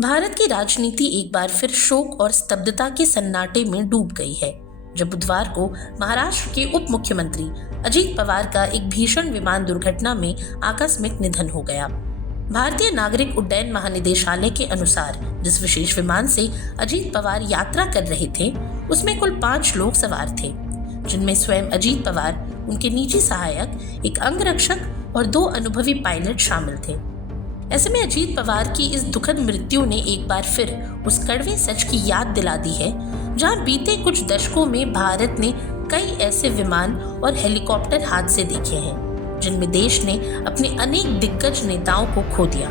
भारत की राजनीति एक बार फिर शोक और स्तब्धता के सन्नाटे में डूब गई है जब बुधवार को महाराष्ट्र के उप मुख्यमंत्री अजीत पवार का एक भीषण विमान दुर्घटना में आकस्मिक निधन हो गया। भारतीय नागरिक उड्डयन महानिदेशालय के अनुसार जिस विशेष विमान से अजीत पवार यात्रा कर रहे थे उसमें कुल 5 लोग सवार थे, जिनमें स्वयं अजीत पवार, उनके निजी सहायक, एक अंगरक्षक और 2 अनुभवी पायलट शामिल थे। ऐसे में अजीत पवार की इस दुखद मृत्यु ने एक बार फिर उस कड़वे सच की याद दिला दी है जहां बीते कुछ दशकों में भारत ने कई ऐसे विमान और हेलीकॉप्टर हादसे देखे हैं जिनमें देश ने अपने अनेक दिग्गज नेताओं को खो दिया।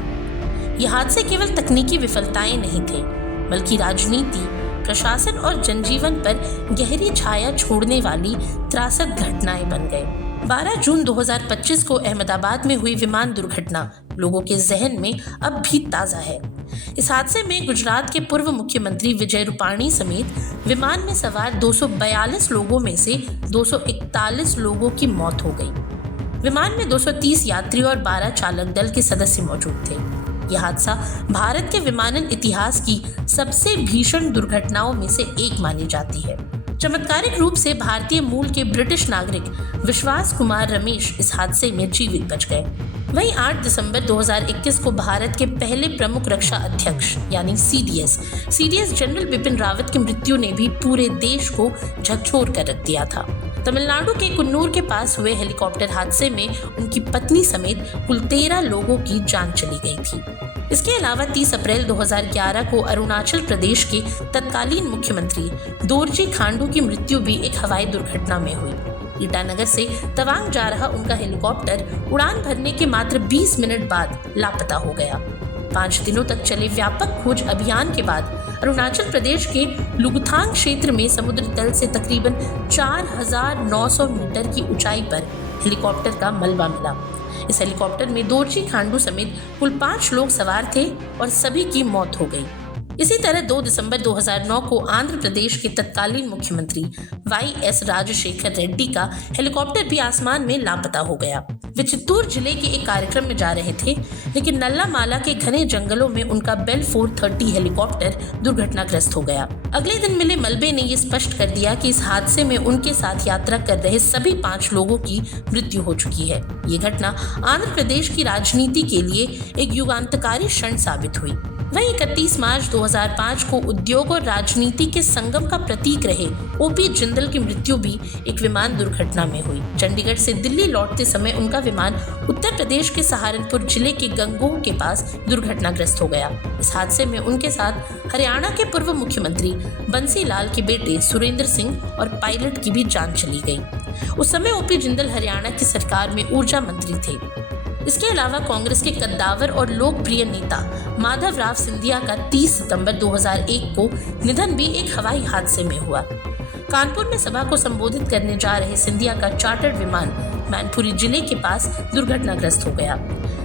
ये हादसे केवल तकनीकी विफलताएं नहीं थे, बल्कि राजनीति, प्रशासन और जनजीवन पर गहरी छाया छोड़ने वाली त्रासद घटनाएं बन गए। 12 जून 2025 को अहमदाबाद में हुई विमान दुर्घटना लोगों के जहन में अब भी ताज़ा है। इस हादसे में गुजरात के पूर्व मुख्यमंत्री विजय रूपाणी समेत विमान में सवार 242 लोगों में से 241 लोगों की मौत हो गई। विमान में 230 यात्री और 12 चालक दल के सदस्य मौजूद थे। यह हादसा भारत के विमानन इतिहास की सबसे भीषण दुर्घटनाओं में से एक मानी जाती है। चमत्कारिक रूप से भारतीय मूल के ब्रिटिश नागरिक विश्वास कुमार रमेश इस हादसे में जीवित बच गए। वहीं 8 दिसंबर 2021 को भारत के पहले प्रमुख रक्षा अध्यक्ष यानी सीडीएस जनरल बिपिन रावत की मृत्यु ने भी पूरे देश को झकझोर कर रख दिया था। तमिलनाडु के कुन्नूर के पास हुए हेलीकॉप्टर हादसे में उनकी पत्नी समेत कुल 13 लोगों की जान चली गई थी। इसके अलावा 30 अप्रैल 2011 को अरुणाचल प्रदेश के तत्कालीन मुख्यमंत्री दोरजी खांडू की मृत्यु भी एक हवाई दुर्घटना में हुई। ईटानगर से तवांग जा रहा उनका हेलीकॉप्टर उड़ान भरने के मात्र 20 मिनट बाद लापता हो गया। 5 दिनों तक चले व्यापक खोज अभियान के बाद अरुणाचल प्रदेश के लुगथांग क्षेत्र में समुद्र तल से तकरीबन 4,900 मीटर की ऊंचाई पर हेलीकॉप्टर का मलबा मिला। इस हेलीकॉप्टर में दोरजी खांडू समेत कुल 5 लोग सवार थे और सभी की मौत हो गई। इसी तरह 2 दिसंबर 2009 को आंध्र प्रदेश के तत्कालीन मुख्यमंत्री वाई.एस. राजशेखर रेड्डी का हेलीकॉप्टर भी आसमान में लापता हो गया। वे चित्तूर जिले के एक कार्यक्रम में जा रहे थे, लेकिन नल्लामाला के घने जंगलों में उनका बेल 430 हेलीकॉप्टर दुर्घटनाग्रस्त हो गया। अगले दिन मिले मलबे ने ये स्पष्ट कर दिया कि इस हादसे में उनके साथ यात्रा कर रहे सभी 5 लोगों की मृत्यु हो चुकी है। ये घटना आंध्र प्रदेश की राजनीति के लिए एक युगांतकारी क्षण साबित हुई। वहीं 31 मार्च 2005 को उद्योग और राजनीति के संगम का प्रतीक रहे ओपी जिंदल की मृत्यु भी एक विमान दुर्घटना में हुई। चंडीगढ़ से दिल्ली लौटते समय उनका विमान उत्तर प्रदेश के सहारनपुर जिले के गंगोह के पास दुर्घटनाग्रस्त हो गया। इस हादसे में उनके साथ हरियाणा के पूर्व मुख्यमंत्री बंसी लाल के बेटे सुरेंद्र सिंह और पायलट की भी जान चली गई। उस समय ओपी जिंदल हरियाणा की सरकार में ऊर्जा मंत्री थे। इसके अलावा कांग्रेस के कद्दावर और लोकप्रिय नेता माधवराव सिंधिया का 30 सितंबर 2001 को निधन भी एक हवाई हादसे में हुआ। कानपुर में सभा को संबोधित करने जा रहे सिंधिया का चार्टर्ड विमान मैनपुरी जिले के पास दुर्घटनाग्रस्त हो गया।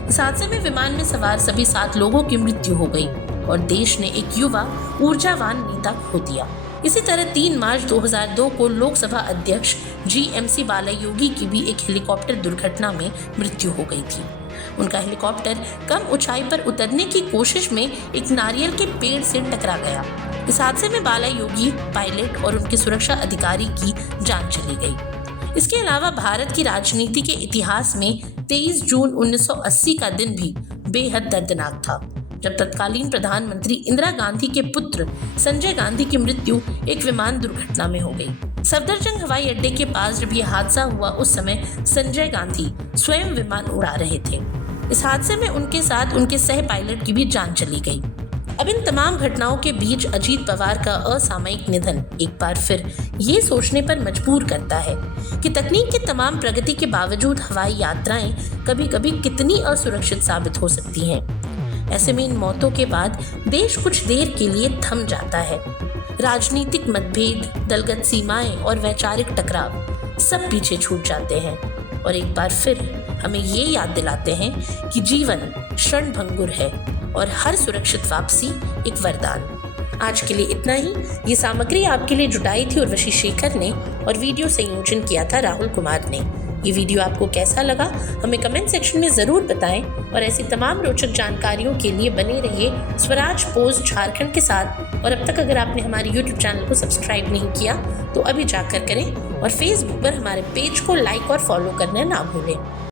इस हादसे में विमान में सवार सभी 7 लोगों की मृत्यु हो गई और देश ने एक युवा ऊर्जावान नेता खो दिया। इसी तरह 3 मार्च 2002 को लोकसभा अध्यक्ष जीएमसी बालायोगी की भी एक हेलीकॉप्टर दुर्घटना में मृत्यु हो गई थी। उनका हेलीकॉप्टर कम ऊंचाई पर उतरने की कोशिश में एक नारियल के पेड़ से टकरा गया। इस हादसे में बालायोगी, पायलट और उनके सुरक्षा अधिकारी की जान चली गई। इसके अलावा भारत की राजनीति के इतिहास में 23 जून 1980 का दिन भी बेहद दर्दनाक था, जब तत्कालीन प्रधानमंत्री इंदिरा गांधी के पुत्र संजय गांधी की मृत्यु एक विमान दुर्घटना में हो गई। सफदरजंग हवाई अड्डे के पास जब यह हादसा हुआ उस समय संजय गांधी स्वयं विमान उड़ा रहे थे। इस हादसे में उनके साथ उनके सह पायलट की भी जान चली गई। अब इन तमाम घटनाओं के बीच अजीत पवार का असामयिक निधन एक बार फिर ये सोचने पर मजबूर करता है कि तकनीक की तमाम प्रगति के बावजूद हवाई यात्राएं कभी-कभी कितनी असुरक्षित साबित हो सकती हैं। ऐसे में इन मौतों के बाद देश कुछ देर के लिए थम जाता है। राजनीतिक मतभेद, दलगत सीमाएं और वैचारिक टकराव सब पीछे छूट जाते हैं और एक बार फिर हमें ये याद दिलाते हैं कि जीवन क्षणभंगुर है और हर सुरक्षित वापसी एक वरदान। आज के लिए इतना ही। ये सामग्री आपके लिए जुटाई थी उर्वशी शेखर ने और वीडियो संयोजन किया था राहुल कुमार ने। ये वीडियो आपको कैसा लगा हमें कमेंट सेक्शन में ज़रूर बताएं और ऐसी तमाम रोचक जानकारियों के लिए बने रहिए स्वराज पोस्ट झारखंड के साथ। और अब तक अगर आपने हमारे YouTube चैनल को सब्सक्राइब नहीं किया तो अभी जाकर करें और फेसबुक पर हमारे पेज को लाइक और फॉलो करना ना भूलें।